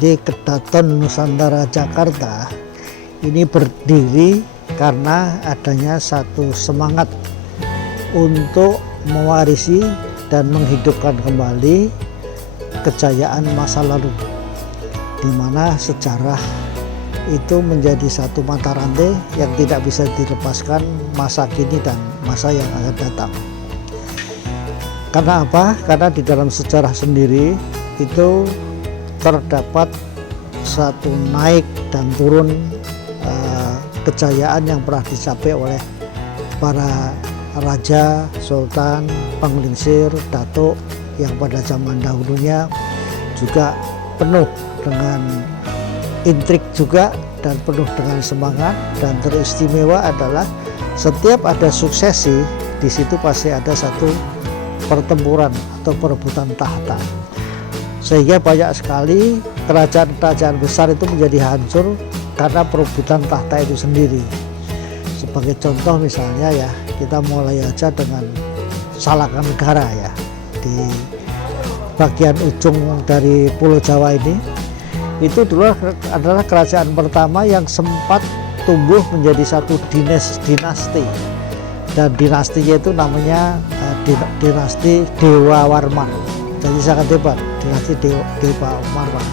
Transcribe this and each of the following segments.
Jadi Kedaton Nusantara Jakarta ini berdiri karena adanya satu semangat untuk mewarisi dan menghidupkan kembali kejayaan masa lalu, di mana sejarah itu menjadi satu mata rantai yang tidak bisa dilepaskan masa kini dan masa yang akan datang. Karena apa? Karena di dalam sejarah sendiri itu terdapat satu naik dan turun kejayaan yang pernah dicapai oleh para raja, sultan, penglingsir, datuk yang pada zaman dahulunya juga penuh dengan intrik juga dan penuh dengan semangat. Dan teristimewa adalah setiap ada suksesi, di situ pasti ada satu pertempuran atau perebutan tahta, sehingga banyak sekali kerajaan-kerajaan besar itu menjadi hancur karena perebutan tahta itu sendiri. Sebagai contoh misalnya ya, kita mulai aja dengan Salakan Negara ya, di bagian ujung dari Pulau Jawa ini. Itu dulu adalah kerajaan pertama yang sempat tumbuh menjadi satu dinasti, dan dinastinya itu namanya dinasti Dewa Warman. Jadi sangat hebat, dinasti Dewa Warman.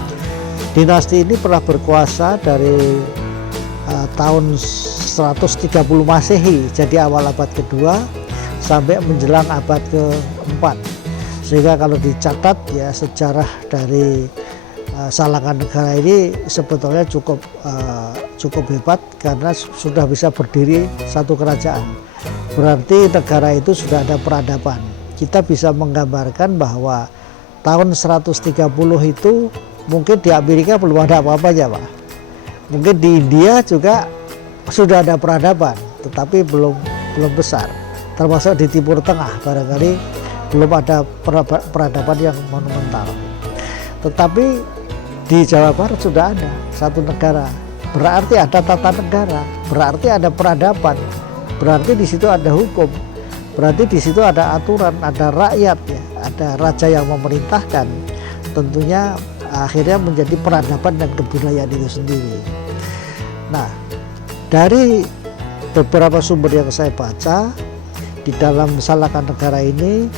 Dinasti ini pernah berkuasa dari tahun 130 Masehi, jadi awal abad kedua sampai menjelang abad keempat. Sehingga kalau dicatat ya, sejarah dari Salakan Negara ini sebetulnya cukup hebat karena sudah bisa berdiri satu kerajaan. Berarti negara itu sudah ada peradaban. Kita bisa menggambarkan bahwa tahun 130 itu mungkin di Amerika belum ada apa-apanya, Pak. Mungkin di India juga sudah ada peradaban, tetapi belum besar. Termasuk di Timur Tengah barangkali belum ada peradaban yang monumental. Tetapi di Jawa Barat sudah ada satu negara. Berarti ada tata negara, berarti ada peradaban, berarti di situ ada hukum, berarti di situ ada aturan, ada rakyat ya, ada raja yang memerintahkan. Tentunya akhirnya menjadi peradaban dan kebudayaan itu sendiri. Nah, dari beberapa sumber yang saya baca, di dalam Salakan Negara ini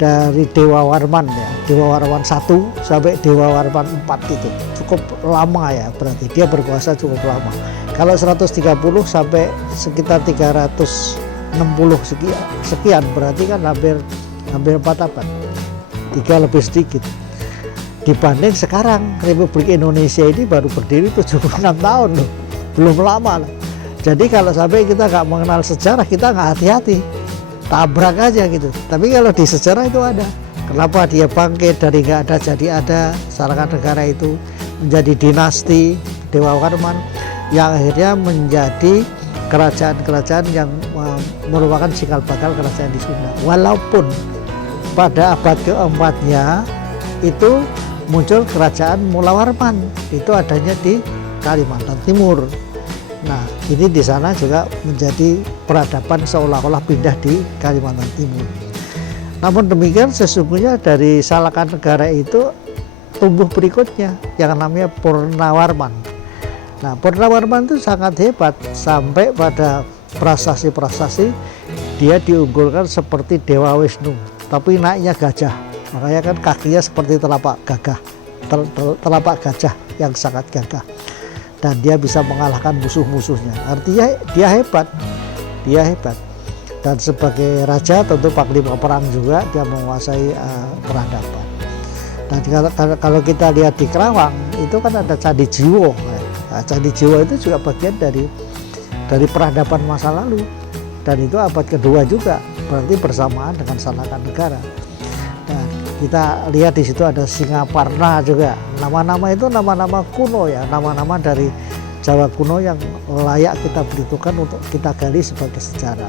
dari Dewa Warman ya, Dewa Warman 1 sampai Dewa Warman 4 itu cukup lama ya, berarti dia berkuasa cukup lama. Kalau 130 sampai sekitar 360 sekian berarti kan hampir 4 abad, 3 lebih sedikit. Dibanding sekarang Republik Indonesia ini baru berdiri 76 tahun loh, belum lama loh. Jadi kalau sampai kita nggak mengenal sejarah, kita nggak hati-hati, tabrak aja gitu. Tapi kalau di sejarah itu ada. Kenapa dia bangkit dari nggak ada jadi ada? Salakan Negara itu menjadi dinasti Dewa Warman yang akhirnya menjadi kerajaan-kerajaan yang merupakan cikal bakal kerajaan di Sunda. Walaupun pada abad keempatnya itu muncul kerajaan Mulawarman, itu adanya di Kalimantan Timur. Nah, ini di sana juga menjadi peradaban seolah-olah pindah di Kalimantan Timur. Namun demikian sesungguhnya dari Salakan Negara itu tumbuh berikutnya yang namanya Purnawarman. Nah, Purnawarman itu sangat hebat sampai pada prasasti-prasasti dia diunggulkan seperti Dewa Wisnu, tapi naiknya gajah. Makanya kan kakinya seperti telapak gajah yang sangat gagah. Dan dia bisa mengalahkan musuh-musuhnya. Artinya dia hebat. Dan sebagai raja tentu panglima perang juga, dia menguasai peradaban. Dan kalau kita lihat di Kerawang itu kan ada Candi Jiwo. Nah, Candi Jiwo itu juga bagian dari peradaban masa lalu. Dan itu abad kedua juga, berarti bersamaan dengan Salakan Negara. Dan kita lihat di situ ada Singaparna juga. Nama-nama itu nama-nama kuno ya, nama-nama dari Jawa kuno yang layak kita perhitungkan untuk kita gali sebagai sejarah.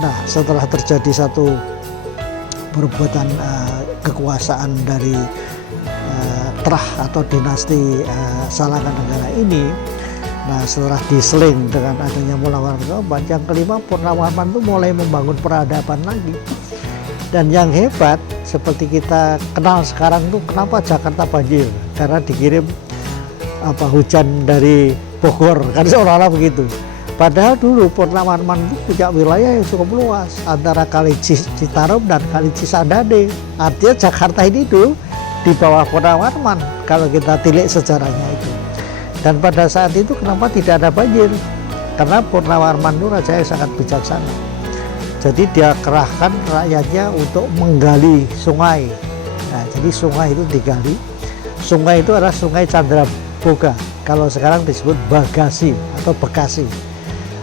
Nah, setelah terjadi satu perbuatan kekuasaan dari terah atau dinasti Salakan Negara ini, nah setelah diseling dengan adanya Mulawarman, yang kelima Purnawarman itu mulai membangun peradaban lagi. Dan yang hebat seperti kita kenal sekarang itu, kenapa Jakarta banjir? karena dikirim hujan dari Bogor, kan seolah-olah begitu. Padahal dulu Purnawarman itu punya wilayah yang cukup luas antara Kali Citarum dan Kali Cisadane. Artinya Jakarta ini dulu di bawah Purnawarman kalau kita tilik sejarahnya itu. Dan pada saat itu kenapa tidak ada banjir? Karena Purnawarman itu raja yang sangat bijaksana. Jadi dia kerahkan rakyatnya untuk menggali sungai. Nah, jadi sungai itu digali. Sungai itu adalah Sungai Candraboga. Kalau sekarang disebut Bagasi atau Bekasi.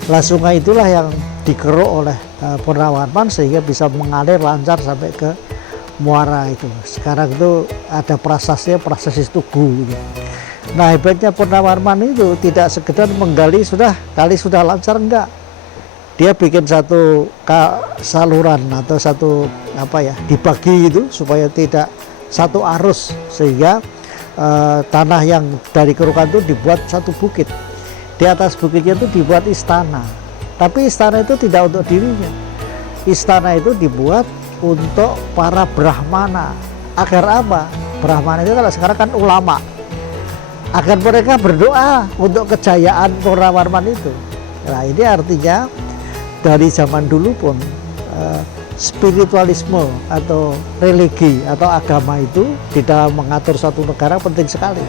Lah sungai itulah yang dikeruk oleh Purnawarman sehingga bisa mengalir lancar sampai ke muara itu. Sekarang itu ada prasasnya, Prasasti Tugu gitu. Nah, hebatnya Purnawarman itu tidak sekedar menggali kali sudah lancar, enggak. Dia bikin satu saluran atau satu dibagi itu supaya tidak satu arus, sehingga tanah yang dari kerukan itu dibuat satu bukit. Di atas bukitnya itu dibuat istana, tapi istana itu tidak untuk dirinya. Istana itu dibuat untuk para Brahmana. Agar apa? Brahmana itu kalau sekarang kan ulama, agar mereka berdoa untuk kejayaan Purnawarman itu. Nah, ini artinya dari zaman dulu pun spiritualisme atau religi atau agama itu di dalam mengatur suatu negara penting sekali.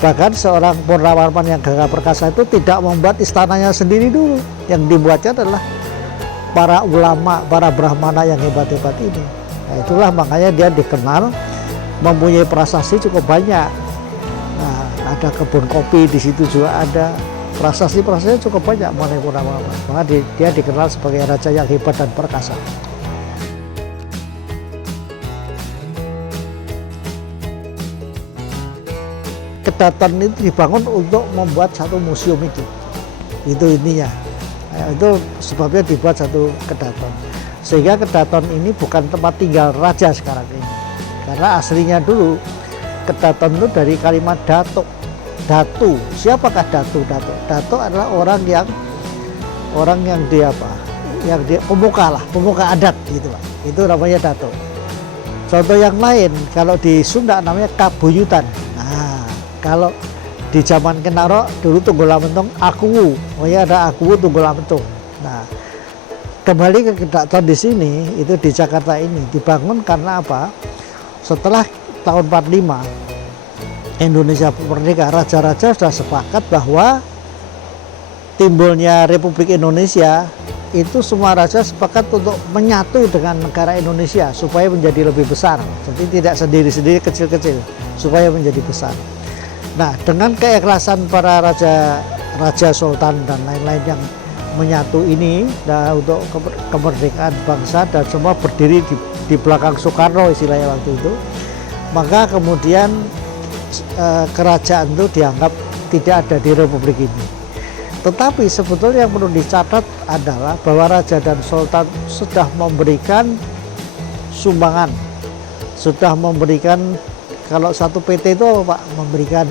Bahkan seorang Purnawarman yang gagah perkasa itu tidak membuat istananya sendiri dulu. Yang dibuatnya adalah para ulama, para Brahmana yang hebat-hebat ini. Nah, itulah makanya dia dikenal mempunyai prasasti cukup banyak. Nah, ada kebun kopi di situ juga ada. Prasasti-prasasti cukup banyak mengenai Purnawarman. Maka dia dikenal sebagai raja yang hebat dan perkasa. Kedaton itu dibangun untuk membuat satu museum itu intinya. Nah, itu sebabnya dibuat satu kedaton, sehingga kedaton ini bukan tempat tinggal raja sekarang ini, karena aslinya dulu kedaton itu dari kalimat datuk. Datu, siapakah datu? Datu adalah orang yang dia pemuka adat gitu Pak. Itu namanya datu. Contoh yang lain, kalau di Sunda namanya kabuyutan. Nah, kalau di zaman Kenaro dulu Tunggulamentung Akuwu, ada Akuwu Tunggulamentung. Nah, kembali ke kedaton di sini, itu di Jakarta ini dibangun karena apa? Setelah tahun 45 Indonesia merdeka, raja-raja sudah sepakat bahwa timbulnya Republik Indonesia itu semua raja sepakat untuk menyatu dengan negara Indonesia supaya menjadi lebih besar. Jadi tidak sendiri-sendiri kecil-kecil, supaya menjadi besar. Nah, dengan keikhlasan para raja, sultan dan lain-lain yang menyatu ini untuk kemerdekaan bangsa dan semua berdiri di belakang Soekarno istilahnya waktu itu, maka kemudian kerajaan itu dianggap tidak ada di Republik ini. Tetapi sebetulnya yang perlu dicatat adalah bahwa raja dan sultan sudah memberikan sumbangan, sudah memberikan, kalau satu PT itu apa Pak? Memberikan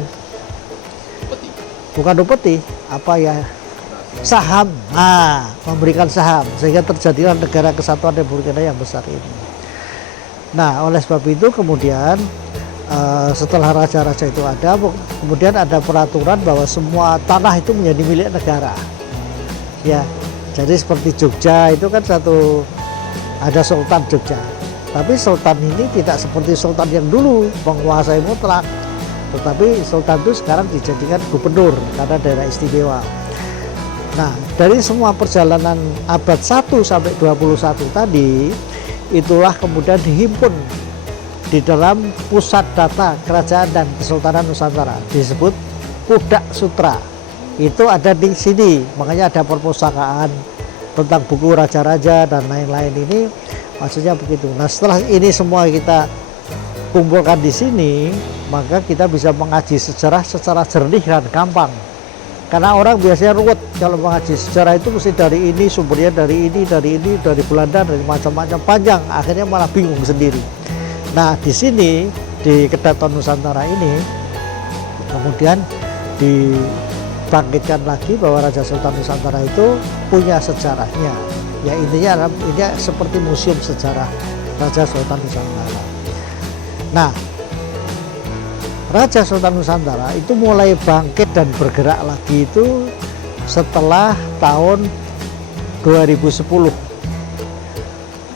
bukan upeti, saham. Nah, memberikan saham sehingga terjadilah negara kesatuan Republik Indonesia yang besar ini. Nah, oleh sebab itu kemudian setelah raja-raja itu ada, kemudian ada peraturan bahwa semua tanah itu menjadi milik negara. Ya, jadi seperti Jogja itu kan ada Sultan Jogja. Tapi Sultan ini tidak seperti Sultan yang dulu menguasai mutlak, tetapi Sultan itu sekarang dijadikan gubernur karena daerah istimewa. Nah, dari semua perjalanan abad 1 sampai 21 tadi, itulah kemudian dihimpun di dalam pusat data kerajaan dan kesultanan Nusantara, disebut Pudak Sutra. Itu ada di sini, makanya ada perpustakaan tentang buku raja-raja dan lain-lain ini, maksudnya begitu. Nah, setelah ini semua kita kumpulkan di sini, maka kita bisa mengaji sejarah secara jernih dan gampang. Karena orang biasanya ruwet kalau mengaji sejarah itu, mesti dari ini sumbernya, dari Belanda, dari macam-macam, panjang, akhirnya malah bingung sendiri. Nah, di sini di Kedaton Nusantara ini kemudian dibangkitkan lagi bahwa Raja Sultan Nusantara itu punya sejarahnya. Ya, intinya ini seperti museum sejarah Raja Sultan Nusantara. Nah, Raja Sultan Nusantara itu mulai bangkit dan bergerak lagi itu setelah tahun 2010,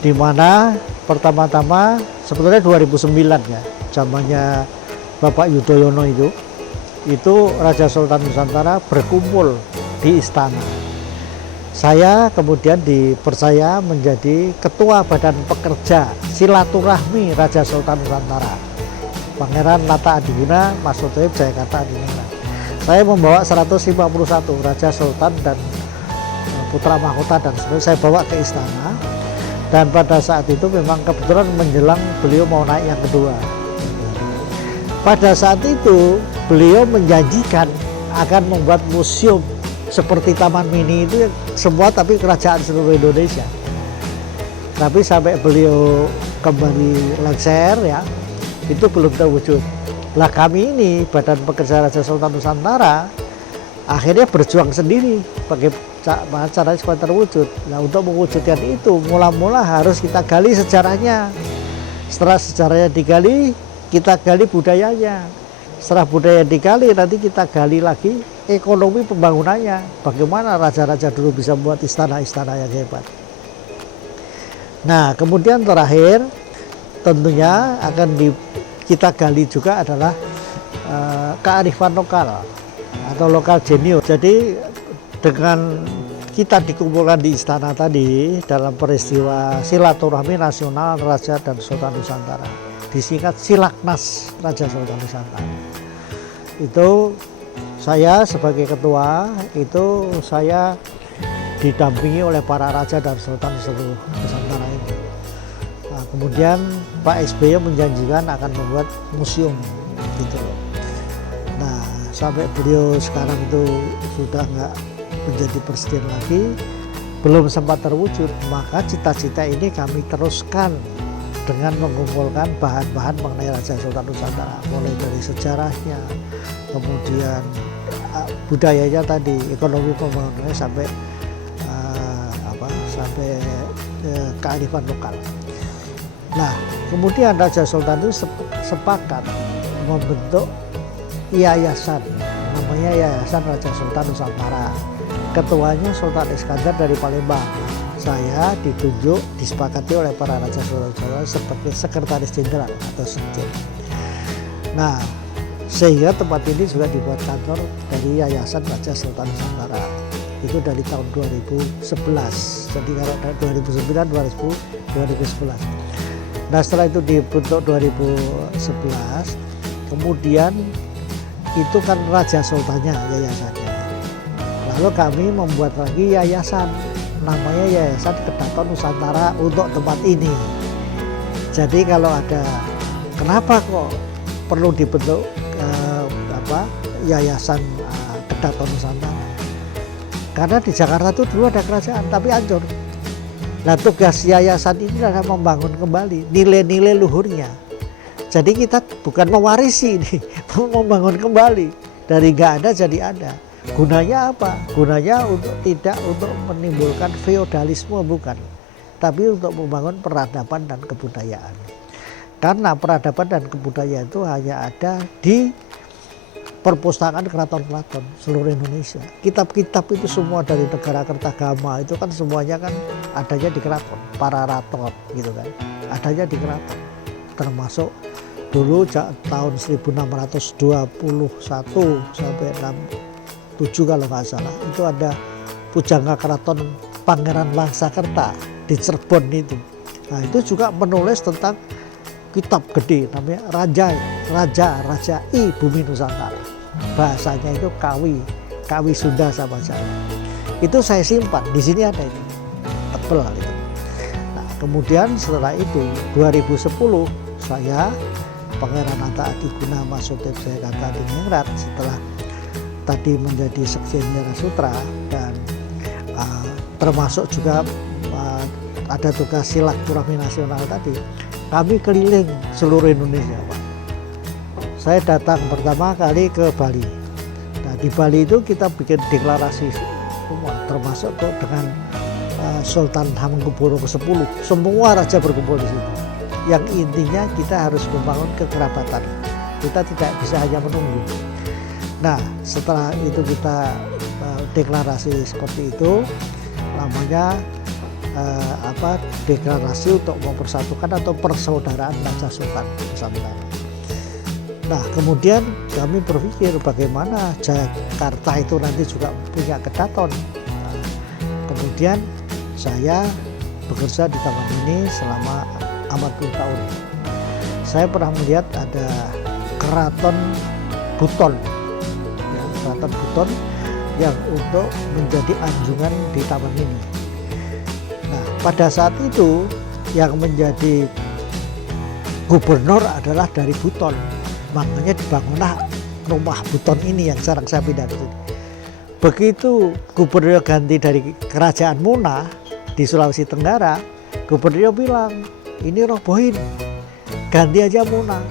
di mana pertama-tama sebetulnya 2009 ya, zamannya Bapak Yudhoyono itu Raja Sultan Nusantara berkumpul di istana. Saya kemudian dipercaya menjadi ketua badan pekerja silaturahmi Raja Sultan Nusantara, Pangeran Nata Adiguna Masotib Jayakarta Adiningrat. Saya membawa 151 Raja Sultan dan putra mahkota dan sebagainya, saya bawa ke istana. Dan pada saat itu memang kebetulan menjelang beliau mau naik yang kedua. Pada saat itu beliau menjanjikan akan membuat museum seperti Taman Mini itu semua, tapi kerajaan seluruh Indonesia. Tapi sampai beliau kembali lengser ya, itu belum terwujud. Lah kami ini Badan Pekerja Raja Sultan Nusantara akhirnya berjuang sendiri bagaimana caranya supaya terwujud. Nah, untuk mewujudkan itu mula-mula harus kita gali sejarahnya. Setelah sejarahnya digali, kita gali budayanya. Setelah budaya digali, nanti kita gali lagi ekonomi pembangunannya. Bagaimana raja-raja dulu bisa membuat istana-istana yang hebat. Nah, kemudian terakhir tentunya akan kita gali juga adalah kearifan lokal atau lokal genius. Jadi dengan kita dikumpulkan di istana tadi dalam peristiwa silaturahmi nasional Raja dan Sultan Nusantara, disingkat Silaknas Raja Sultan Nusantara. Itu saya sebagai ketua, itu saya didampingi oleh para raja dan sultan seluruh Nusantara ini. Nah, kemudian Pak SBY menjanjikan akan membuat museum gitu loh. Nah, sampai beliau sekarang itu sudah nggak menjadi presiden lagi, belum sempat terwujud, maka cita-cita ini kami teruskan dengan mengumpulkan bahan-bahan mengenai Raja Sultan Nusantara, mulai dari sejarahnya, kemudian budayanya tadi, ekonomi pembangunannya sampai kearifan lokal. Nah, kemudian Raja Sultan itu sepakat membentuk yayasan, namanya Yayasan Raja Sultan Nusantara. Ketuanya Sultan Iskandar dari Palembang. Saya ditunjuk, disepakati oleh para Raja Sultan Nusantara sebagai sekretaris jenderal atau sekjen. Nah, sehingga tempat ini juga dibuat kantor dari Yayasan Raja Sultan Nusantara. Itu dari tahun 2011. Jadi kalau dari 2009, 2011. Nah, setelah itu dibentuk 2011, kemudian itu kan Raja Sultannya yayasannya. Lalu kami membuat lagi yayasan, namanya Yayasan Kedaton Nusantara untuk tempat ini. Jadi kalau ada kenapa kok perlu dibentuk Yayasan Kedaton Nusantara? Karena di Jakarta itu dulu ada kerajaan tapi hancur. Nah, tugas yayasan ini adalah membangun kembali nilai-nilai luhurnya. Jadi kita bukan mewarisi ini, membangun kembali dari nggak ada jadi ada. Gunanya apa? Gunanya tidak untuk menimbulkan feodalisme, bukan, tapi untuk membangun peradaban dan kebudayaan. Karena peradaban dan kebudayaan itu hanya ada di perpustakaan keraton-keraton seluruh Indonesia. Kitab-kitab itu semua dari negara Kertagama itu kan semuanya kan adanya di keraton, para raton gitu kan, adanya di keraton. Termasuk dulu tahun 1621 sampai 67 kalau nggak salah, itu ada pujangga keraton Pangeran Langsakerta di Cirebon itu. Nah, itu juga menulis tentang kitab gede namanya Raja I Bumi Nusantara. Bahasanya itu Kawi Sunda sama Jawa. Itu saya simpan di sini, ada itu tebel itu. Nah, kemudian setelah itu 2010 saya Pangeran Nata Adiguna Masotib Jayakarta Adiningrat, setelah tadi menjadi sekjen Merah Sutra dan termasuk juga ada tugas silaturahmi nasional tadi, kami keliling seluruh Indonesia, Pak. Saya datang pertama kali ke Bali. Nah, di Bali itu kita bikin deklarasi semua, termasuk dengan Sultan Hamengkubuwono ke-10. Semua raja berkumpul di situ. Yang intinya kita harus membangun kekerabatan Kita tidak bisa hanya menunggu. Nah, setelah itu kita deklarasi seperti itu, namanya deklarasi untuk mempersatukan atau persaudaraan Raja Sultan Nusantara. Nah, kemudian kami berpikir bagaimana Jakarta itu nanti juga punya keraton. Nah, kemudian saya bekerja di taman ini selama 40 tahun. Saya pernah melihat ada keraton Buton, ya, keraton Buton yang untuk menjadi anjungan di taman ini. Nah, pada saat itu yang menjadi gubernur adalah dari Buton. Makanya dibangunlah rumah Buton ini yang sekarang saya pindah ke sini. Begitu gubernur ganti dari kerajaan Muna di Sulawesi Tenggara, gubernur bilang, ini robohin, ganti aja Muna.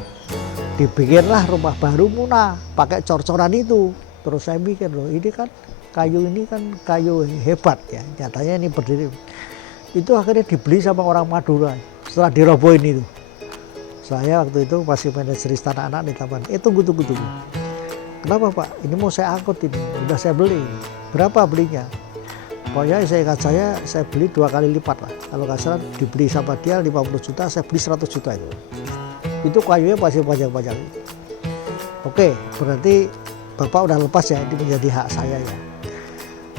Dibikinlah rumah baru Muna, pakai cor-coran itu. Terus saya mikir, loh ini kan kayu hebat ya, nyatanya ini berdiri. Itu akhirnya dibeli sama orang Madura setelah dirobohin itu. Saya waktu itu masih manajer istana anak di taman. Tunggu. Kenapa Pak? Ini mau saya angkut ini. Udah saya beli. Berapa belinya? Pokoknya saya ingat saya beli 2 kali lipat lah. Kalau nggak salah dibeli sama dia 50 juta, saya beli 100 juta itu. Itu kayunya masih panjang-panjang. Oke, berarti Bapak udah lepas ya, ini menjadi hak saya ya.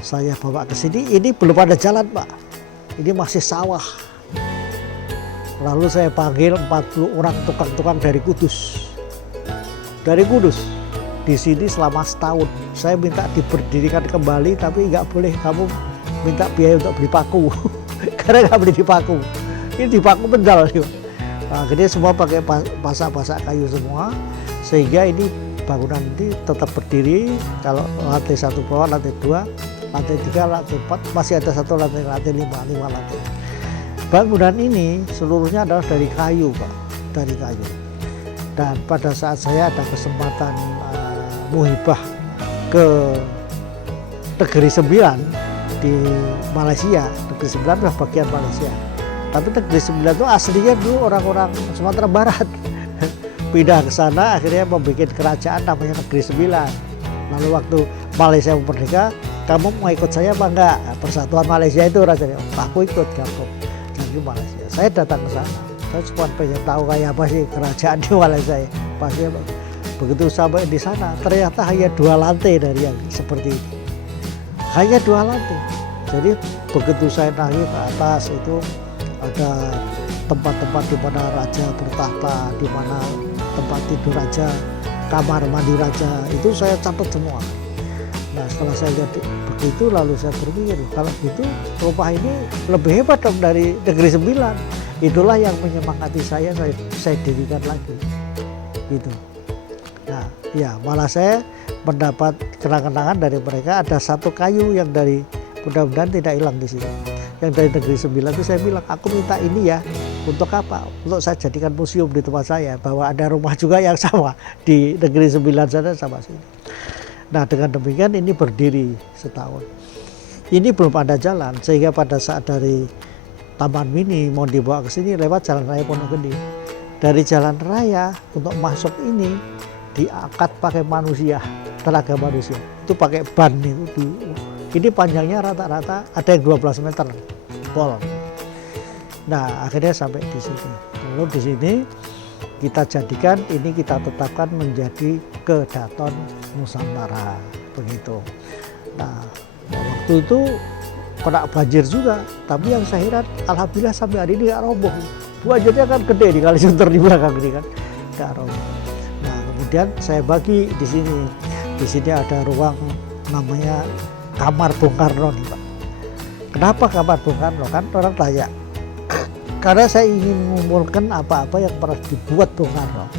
Saya bawa ke sini, ini belum ada jalan Pak. Ini masih sawah. Lalu saya panggil 40 orang tukang-tukang dari Kudus. Di sini selama setahun. Saya minta diberdirikan kembali, tapi nggak boleh kamu minta biaya untuk beli paku. Karena nggak beli di paku. Ini di paku pendal. Nah, akhirnya semua pakai pasak-pasak kayu semua. Sehingga ini bangunan ini tetap berdiri. Kalau lantai 1 bawah, lantai 2, lantai 3, lantai 4. Masih ada satu lantai 5 lantai. Bangunan ini seluruhnya adalah dari kayu Pak, dari kayu. Dan pada saat saya ada kesempatan muhibah ke Negeri Sembilan di Malaysia. Negeri Sembilan adalah bagian Malaysia. Tapi Negeri Sembilan itu aslinya dulu orang-orang Sumatera Barat. Pindah ke sana akhirnya membuat kerajaan namanya Negeri Sembilan. Lalu waktu Malaysia merdeka, kamu mau ikut saya apa enggak? Persatuan Malaysia itu rasanya, aku ikut gabung. Di Malaysia. Saya datang ke sana. Saya cuma pengen tahu kayak apa sih kerajaan di Malaysia. Pasti begitu sampai di sana, ternyata hanya 2 lantai dari yang seperti ini. Hanya 2 lantai. Jadi begitu saya naik ke atas itu ada tempat-tempat di mana raja bertahta, di mana tempat tidur raja, kamar mandi raja. Itu saya catat semua. Nah, setelah saya lihat begitu, lalu saya berpikir, kalau gitu rumah ini lebih hebat dong dari Negeri Sembilan. Itulah yang menyemangati saya dirikan lagi. Gitu. Nah, ya malah saya mendapat kenang-kenangan dari mereka. Ada satu kayu yang dari, mudah-mudahan tidak hilang di sini. Yang dari Negeri Sembilan itu saya bilang, aku minta ini ya. Untuk apa? Untuk saya jadikan museum di tempat saya. Bahwa ada rumah juga yang sama di Negeri Sembilan sana sama sini. Nah, dengan demikian ini berdiri setahun. Ini belum ada jalan, sehingga pada saat dari Taman Mini mau dibawa ke sini lewat Jalan Raya Pondok Gede. Dari Jalan Raya untuk masuk ini diangkat pakai manusia, tenaga manusia. Itu pakai ban itu. Ini panjangnya rata-rata ada yang 12 meter pol. Nah, akhirnya sampai di sini. Lalu di sini kita jadikan ini, kita tetapkan menjadi Keraton Nusantara begitu. Nah, waktu itu kena banjir juga, tapi yang saya heran alhamdulillah sampai hari ini nggak roboh. Banjirnya kan gede di Kali Sunter di belakang ini kan, nggak roboh. Nah, kemudian saya bagi di sini. Di sini ada ruang namanya kamar Bung Karno nih Pak. Kenapa kamar Bung Karno? Kan orang tanya. Karena saya ingin mengumpulkan apa-apa yang pernah dibuat Bung Karno.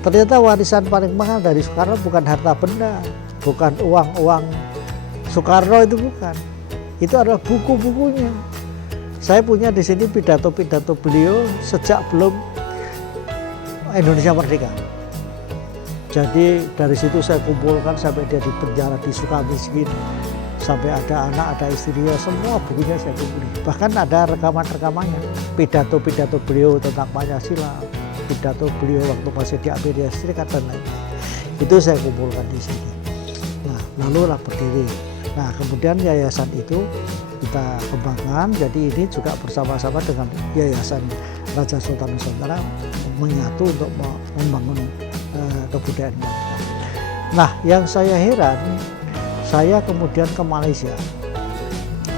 Ternyata warisan paling mahal dari Soekarno bukan harta benda, bukan uang-uang Soekarno, itu bukan. Itu adalah buku-bukunya. Saya punya di sini pidato-pidato beliau sejak belum Indonesia merdeka. Jadi dari situ saya kumpulkan sampai dia di penjara di Sukamiskin, sampai ada anak, ada istrinya, semua bukunya saya kumpulkan. Bahkan ada rekaman-rekamannya, pidato-pidato beliau tentang Pancasila, pidato beliau waktu masih di Amerika Serikat dan lain-lain. Itu saya kumpulkan di sini. Nah, lalu lah berdiri. Nah, kemudian yayasan itu kita kembangkan. Jadi ini juga bersama-sama dengan Yayasan Raja Sultan Nusantara menyatu untuk membangun kebudayaan bangsa. Nah, yang saya heran, saya kemudian ke Malaysia.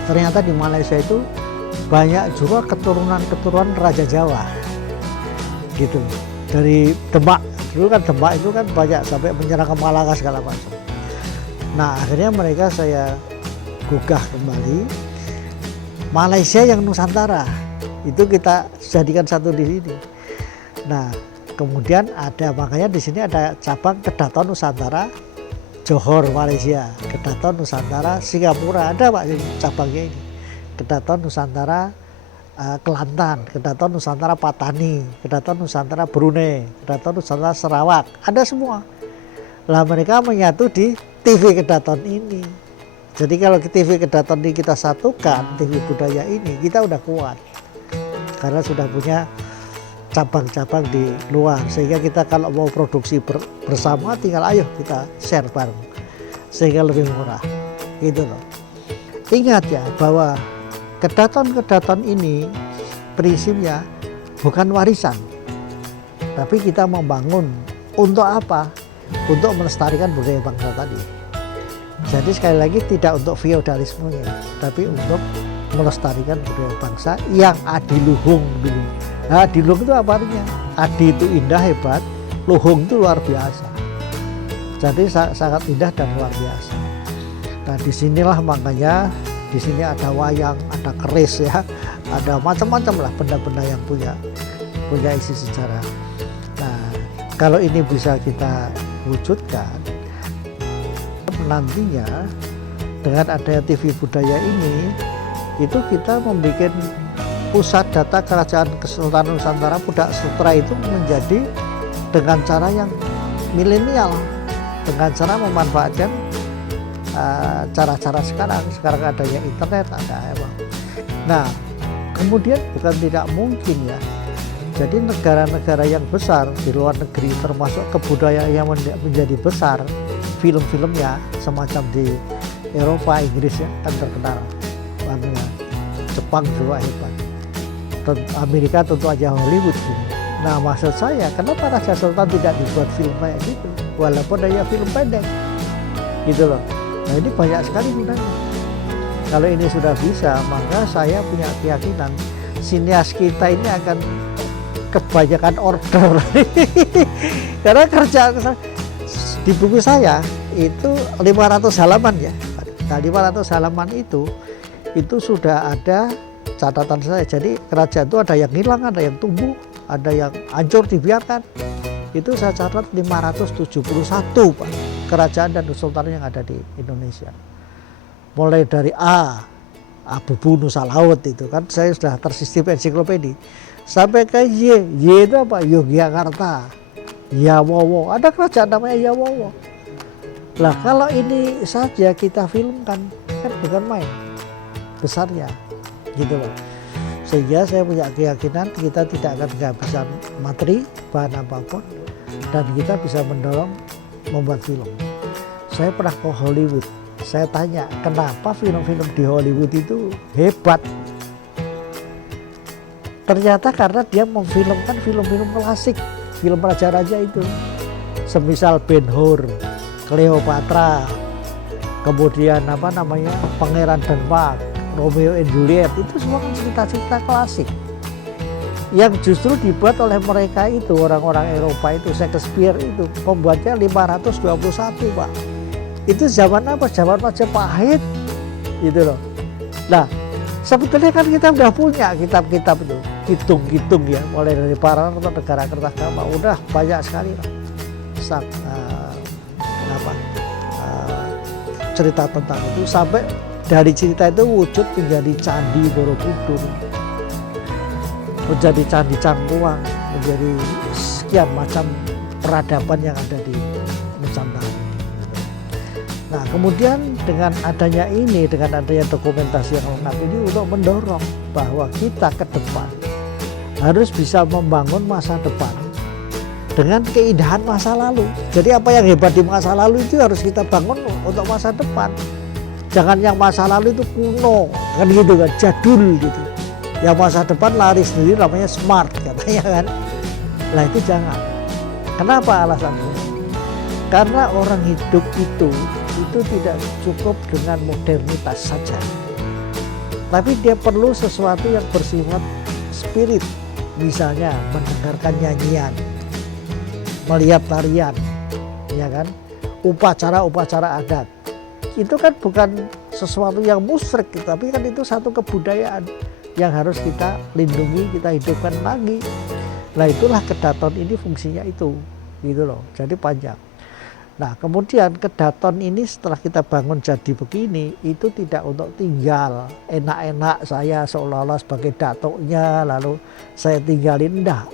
Ternyata di Malaysia itu banyak juga keturunan Raja Jawa, gitu. Dari Demak, dulu kan Demak itu kan banyak sampai menyerang ke Malaka segala macam. Nah, akhirnya mereka saya gugah kembali. Malaysia yang Nusantara itu kita jadikan satu di sini. Nah, kemudian makanya di sini ada cabang Kedaton Nusantara Johor Malaysia, Kedaton Nusantara Singapura, ada Pak cabangnya ini. Kedaton Nusantara Kelantan, Kedaton Nusantara Patani, Kedaton Nusantara Brunei, Kedaton Nusantara Sarawak, ada semua. Lah mereka menyatu di TV Kedaton ini. Jadi kalau TV Kedaton ini kita satukan, TV budaya ini, kita udah kuat. Karena sudah punya cabang-cabang di luar, sehingga kita kalau mau produksi bersama tinggal ayo kita share bareng, sehingga lebih murah, gitu loh. Ingat ya bahwa kedaton-kedaton ini prinsipnya bukan warisan, tapi kita membangun untuk apa? Untuk melestarikan budaya bangsa tadi. Jadi sekali lagi tidak untuk feodalismenya, tapi untuk melestarikan budaya bangsa yang adiluhung dulu. Nah, adiluhung itu apa artinya? Adi itu indah hebat, luhung itu luar biasa. Jadi sangat indah dan luar biasa. Nah, disinilah makanya di sini ada wayang, ada keris ya, ada macam-macam lah benda-benda yang punya isi sejarah. Nah, kalau ini bisa kita wujudkan, nantinya dengan adanya TV budaya ini, itu kita membuat pusat data Kerajaan Kesultanan Nusantara Pudak Sutra itu menjadi dengan cara yang milenial, dengan cara memanfaatkan cara-cara sekarang adanya internet, ada apa. Nah, kemudian bukan tidak mungkin ya, jadi negara-negara yang besar di luar negeri termasuk kebudayaan yang menjadi besar, film-filmnya semacam di Eropa, Inggris ya kan terkenal, Jepang juga hebat, Amerika tentu aja Hollywood gitu. Nah, maksud saya kenapa Raja Sultan tidak dibuat film kayak gitu, walaupun hanya film pendek gitu loh. Nah, ini banyak sekali gunanya. Kalau ini sudah bisa, maka saya punya keyakinan sinias kita ini akan kebanyakan order. Karena kerjaan di buku saya itu 500 halaman ya. Nah, 500 halaman itu sudah ada catatan saya. Jadi kerajaan itu ada yang hilang, ada yang tumbuh, ada yang hancur dibiarkan. Itu saya catat 571 Pak, kerajaan dan kesultanan yang ada di Indonesia. Mulai dari Abubu Nusa Laut itu kan saya sudah tersistem ensiklopedi, sampai ke Y itu apa? Yogyakarta, Yawowo, ada kerajaan namanya Yawowo. Lah kalau ini saja kita filmkan kan bukan main besarnya, gitu loh. Sehingga saya punya keyakinan kita tidak akan kehabisan materi, bahan apapun, dan kita bisa mendorong membuat film. Saya pernah ke Hollywood, saya tanya kenapa film-film di Hollywood itu hebat. Ternyata karena dia memfilmkan film-film klasik, film raja-raja itu, semisal Ben-Hur, Cleopatra, kemudian Pangeran Denmark, Romeo and Juliet, itu semua kan cerita-cerita klasik yang justru dibuat oleh mereka itu, orang-orang Eropa itu, Shakespeare itu pembuatnya 521 Pak. Itu zaman apa? Zaman Majapahit gitu loh. Nah, sebetulnya kan kita udah punya kitab-kitab itu, hitung-hitung ya, mulai dari para negara Kertagama udah banyak sekali lah. Cerita tentang itu, sampai dari cerita itu wujud menjadi Candi Borobudur, menjadi Candi Cangkuang, menjadi sekian macam peradaban yang ada di Nusantara. Nah, kemudian dengan adanya ini, dengan adanya dokumentasi yang lengkap ini untuk mendorong bahwa kita ke depan harus bisa membangun masa depan dengan keindahan masa lalu. Jadi apa yang hebat di masa lalu itu harus kita bangun untuk masa depan. Jangan yang masa lalu itu kuno, kan gitu kan, jadul gitu. Yang masa depan lari sendiri namanya smart katanya kan. Nah itu jangan. Kenapa alasannya? Karena orang hidup itu tidak cukup dengan modernitas saja. Tapi dia perlu sesuatu yang bersifat spirit. Misalnya mendengarkan nyanyian, melihat tarian, ya kan, upacara-upacara adat. Itu kan bukan sesuatu yang musyrik, tapi kan itu satu kebudayaan yang harus kita lindungi, kita hidupkan lagi. Nah itulah kedaton ini fungsinya itu, gitu loh. Jadi panjang. Nah kemudian kedaton ini setelah kita bangun jadi begini, itu tidak untuk tinggal enak-enak saya seolah-olah sebagai datuknya lalu saya tinggalin, enggak.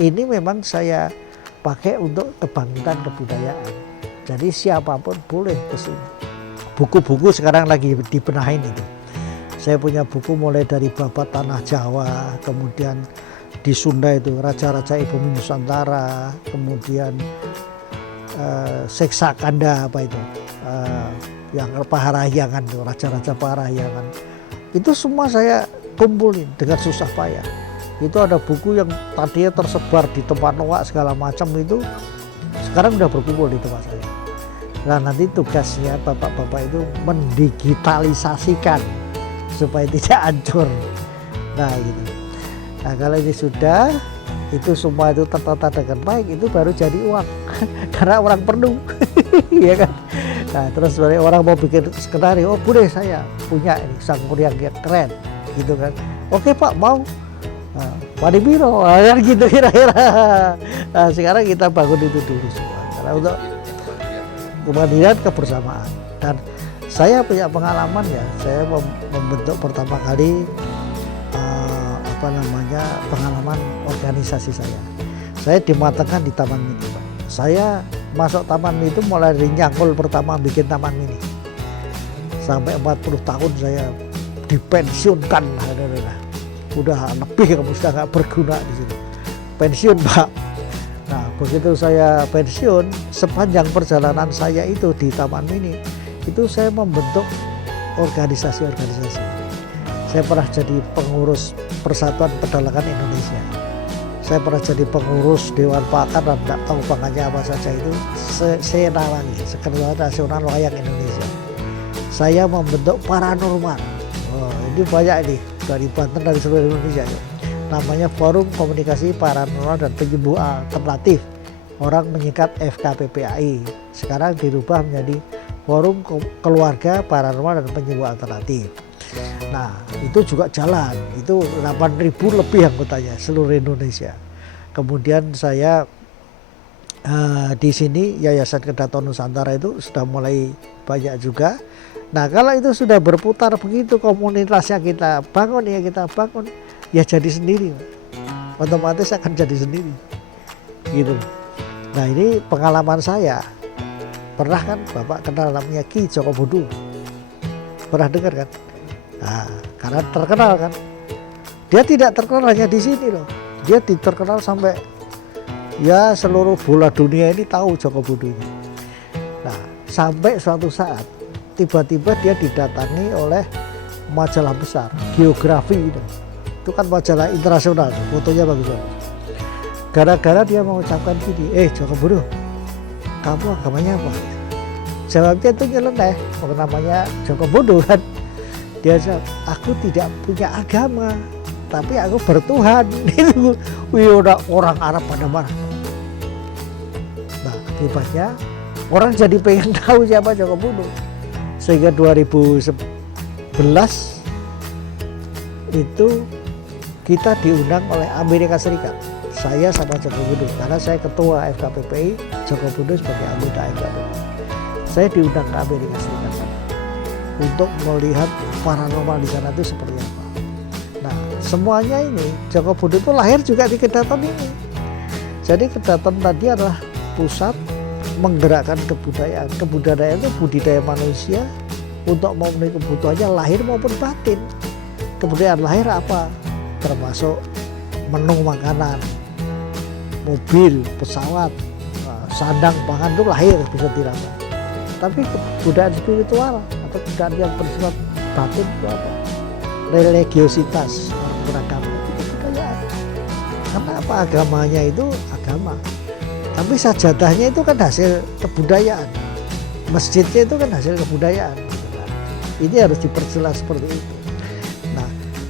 Ini memang saya pakai untuk kebangkitan kebudayaan. Jadi siapapun boleh ke sini. Buku-buku sekarang lagi dibenahin itu. Saya punya buku mulai dari Babat Tanah Jawa, kemudian di Sunda itu Raja-Raja Ibu Nusantara, kemudian Seksa Kanda apa itu, yang Paharahyangan itu, Raja-Raja Paharahyangan. Itu semua saya kumpulin dengan susah payah. Itu ada buku yang tadinya tersebar di tempat noak segala macam itu, sekarang udah berkumpul di tempat saya. Nah nanti tugasnya bapak-bapak itu mendigitalisasikan supaya tidak hancur. Nah gitu. Nah kalau ini sudah, itu semua itu tertata dengan baik, itu baru jadi uang. Karena orang perlu, ya kan. Nah terus orang mau bikin skenario, oh boleh saya punya ini Sangkuriang yang keren, gitu kan. Oke Pak mau. Nah, Wadibiro, kan gitu kira-kira. Nah sekarang kita bangun itu dulu semua. Karena untuk kemandirian kebersamaan. Dan saya punya pengalaman ya, saya membentuk pertama kali pengalaman organisasi saya. Saya dimatangkan di Taman Mini, Pak. Saya masuk Taman Mini itu mulai dari nyangkul pertama bikin Taman Mini. Sampai 40 tahun saya dipensiunkan. Udah lebih, kamu sudah nggak berguna di sini. Pensiun, Pak. Nah, begitu saya pensiun, sepanjang perjalanan saya itu di Taman Mini, itu saya membentuk organisasi-organisasi. Saya pernah jadi pengurus Persatuan Pedalangan Indonesia. Saya pernah jadi pengurus Dewan Pakar dan tidak tahu pangannya apa saja itu. Senawangi, Sekretariat Nasional Wayang Indonesia. Saya membentuk paranormal. Oh, ini banyak ini dari Banten, dari seluruh Indonesia. Namanya Forum Komunikasi Paranormal dan Penyembuh Alternatif. Orang menyingkat FKPPAI. Sekarang dirubah menjadi Forum Keluarga Paranormal dan Penyembuh Alternatif. Nah, itu juga jalan. Itu 8.000 lebih anggotanya seluruh Indonesia. Kemudian saya di sini Yayasan Kedaton Nusantara itu sudah mulai banyak juga. Nah, kalau itu sudah berputar begitu komunitasnya kita bangun, ya jadi sendiri. Otomatis akan jadi sendiri. Gitu. Nah, ini pengalaman saya. Pernah kan Bapak kenal namanya Ki Joko Budu? Pernah dengar kan? Nah, karena terkenal kan. Dia tidak terkenal hanya di sini loh. Dia terkenal sampai ya seluruh bola dunia ini tahu Joko Budu ini. Nah, sampai suatu saat tiba-tiba dia didatangi oleh majalah besar, Geografi itu kan majalah internasional, fotonya bagus-bagus. Gara-gara dia mengucapkan gini, Joko Budu, kamu agamanya apa? Jawabnya itu nyeleneh, namanya Joko Budu kan. Dia jawab, aku tidak punya agama, tapi aku bertuhan. Itu orang Arab pada marah. Nah, akibatnya orang jadi pengen tahu siapa Joko Budu. Sehingga 2011 itu kita diundang oleh Amerika Serikat. Saya sama Joko Budu, karena saya ketua FKPPI, Joko Budu sebagai anggota FKPPI. Saya diundang ke Amerika Serikat untuk melihat paranormal di sana itu seperti apa. Nah, semuanya ini Joko Budu itu lahir juga di Kedaton ini. Jadi Kedaton tadi adalah pusat menggerakkan kebudayaan. Kebudayaan itu budidaya manusia untuk memenuhi kebutuhannya lahir maupun batin. Kebudayaan lahir apa? Termasuk menu makanan. mobil, pesawat, sandang, pangan itu lahir bisa dirasakan. Tapi kebudayaan spiritual atau kebudayaan yang bersifat batin itu apa? Religiositas beragama itu kebudayaan. Karena apa? Agamanya itu agama. Tapi sajadahnya itu kan hasil kebudayaan. Masjidnya itu kan hasil kebudayaan. Ini harus diperjelas seperti itu. Nah,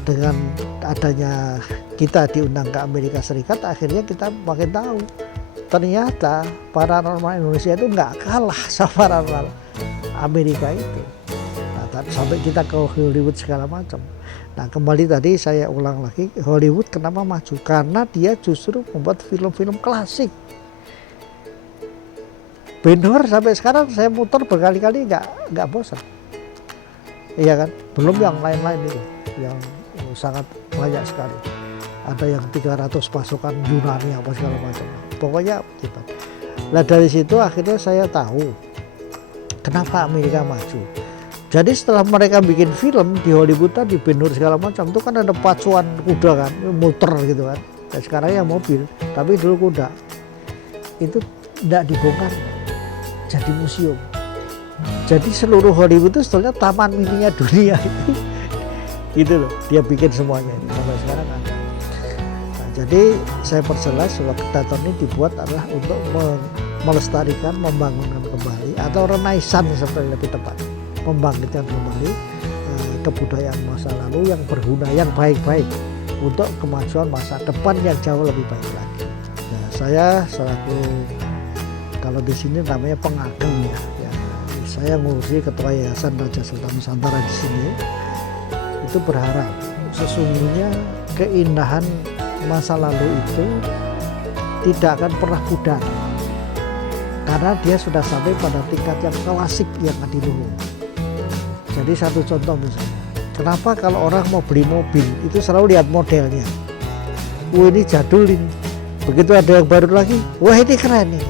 dengan adanya kita diundang ke Amerika Serikat, akhirnya kita makin tahu ternyata paranormal Indonesia itu nggak kalah sama paranormal Amerika itu. Nah, sampai kita ke Hollywood segala macam. Nah, kembali tadi saya ulang lagi, Hollywood kenapa maju? Karena dia justru membuat film-film klasik. Ben-Hur sampai sekarang saya muter berkali-kali nggak bosan, iya kan? Belum yang lain-lain itu, yang sangat banyak sekali. Ada yang 300 pasukan Yunani apa segala macam. Pokoknya gitu. Nah dari situ akhirnya saya tahu kenapa Amerika maju. Jadi setelah mereka bikin film di Hollywood tadi, Ben-Hur segala macam, itu kan ada pacuan kuda kan, muter gitu kan. Dan sekarang ya mobil, tapi dulu kuda. Itu tidak dibongkar, jadi museum. Jadi seluruh Hollywood itu sebetulnya taman mininya dunia itu, gitu loh. Dia bikin semuanya sampai sekarang ada. Nah, jadi saya perjelas bahwa Kedaton ini dibuat adalah untuk melestarikan, membangunkan kembali atau renaissance seperti lebih tepat, membangkitkan kembali kebudayaan masa lalu yang berguna, yang baik-baik untuk kemajuan masa depan yang jauh lebih baik lagi. Nah, saya selaku kalau di sini namanya pengagum ya, saya ngurusi ketua Yayasan Raja Sultan Nusantara di sini. Itu berharap sesungguhnya keindahan masa lalu itu tidak akan pernah pudar, karena dia sudah sampai pada tingkat yang klasik yang adiluhung. Jadi satu contoh misalnya, kenapa kalau orang mau beli mobil itu selalu lihat modelnya, wah ini jadul ini, begitu ada yang baru lagi, wah ini keren nih.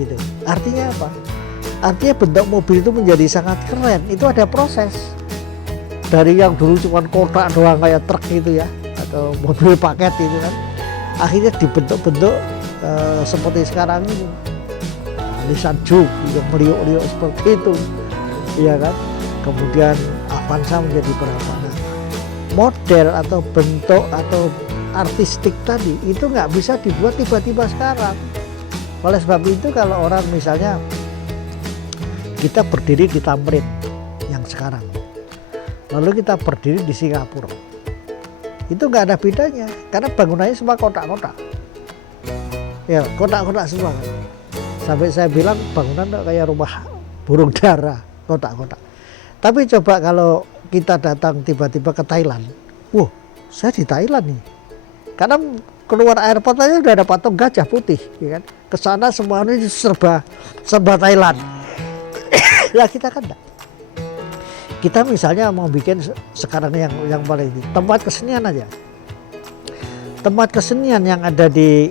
Gitu. Artinya apa? Artinya bentuk mobil itu menjadi sangat keren. Itu ada proses. Dari yang dulu cuma kotak doang kayak truk gitu ya, atau mobil paket itu kan, akhirnya dibentuk-bentuk seperti sekarang ini. Nissan Juke yang meliuk-liuk seperti itu, iya kan? Kemudian Avanza menjadi berapa? Nah, model atau bentuk atau artistik tadi itu nggak bisa dibuat tiba-tiba sekarang. Oleh sebab itu kalau orang misalnya kita berdiri di Tamrin yang sekarang, lalu kita berdiri di Singapura, itu nggak ada bedanya karena bangunannya semua kotak-kotak, ya kotak-kotak semua kan. Sampai saya bilang bangunan kayak rumah burung dara, kotak-kotak. Tapi coba kalau kita datang tiba-tiba ke Thailand, wah saya di Thailand nih, karena keluar airport aja udah ada patung gajah putih, ya kan? Kesana semuanya serba Thailand. Lah kita kan enggak. Kita misalnya mau bikin sekarang yang paling ini tempat kesenian aja. Tempat kesenian yang ada di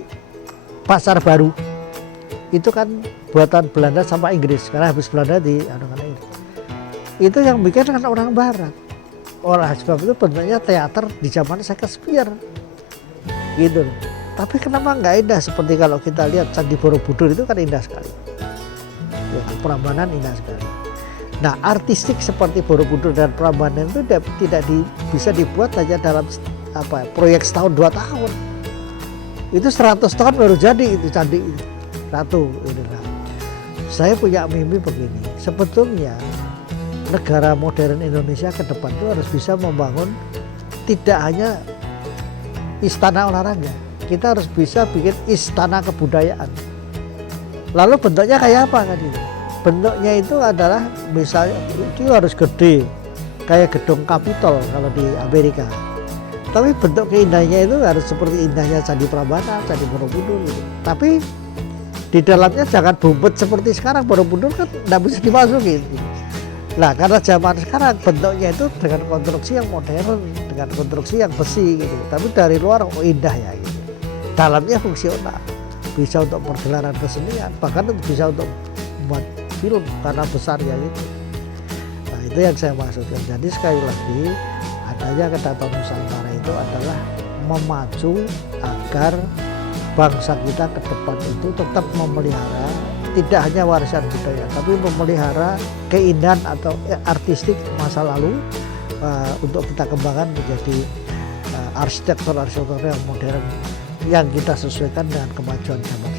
Pasar Baru itu kan buatan Belanda sama Inggris, karena habis Belanda di Inggris. Itu yang bikin kan orang Barat. Oleh sebab itu bentuknya teater di zaman Shakespeare. Gitu. Tapi kenapa nggak indah seperti kalau kita lihat Candi Borobudur itu kan indah sekali. Ya, Prambanan indah sekali. Nah, artistik seperti Borobudur dan Prambanan itu tidak bisa dibuat hanya dalam proyek setahun 2 tahun. Itu 100 tahun baru jadi itu candi itu. Satu. Saya punya mimpi begini. Sebetulnya negara modern Indonesia ke depan itu harus bisa membangun tidak hanya istana olahraga, kita harus bisa bikin istana kebudayaan. Lalu bentuknya kayak apa kan itu? Bentuknya itu adalah misalnya itu harus gede, kayak gedung Capitol kalau di Amerika. Tapi bentuk keindahannya itu harus seperti indahnya Candi Prambanan, Candi Borobudur gitu. Tapi di dalamnya jangan bumpet seperti sekarang. Borobudur kan tidak bisa dimasuki. Nah, karena zaman sekarang bentuknya itu dengan konstruksi yang modern, dengan konstruksi yang besi gitu. Tapi dari luar indah ya gitu. Dalamnya fungsional, bisa untuk pergelaran kesenian, bahkan bisa untuk membuat film karena besarnya gitu. Nah, itu yang saya maksudkan. Jadi sekali lagi, adanya Kedaton Nusantara itu adalah memacu agar bangsa kita ke depan itu tetap memelihara tidak hanya warisan budaya, tapi memelihara keindahan atau artistik masa lalu untuk kita kembangkan menjadi arsitektur yang modern yang kita sesuaikan dengan kemajuan zaman.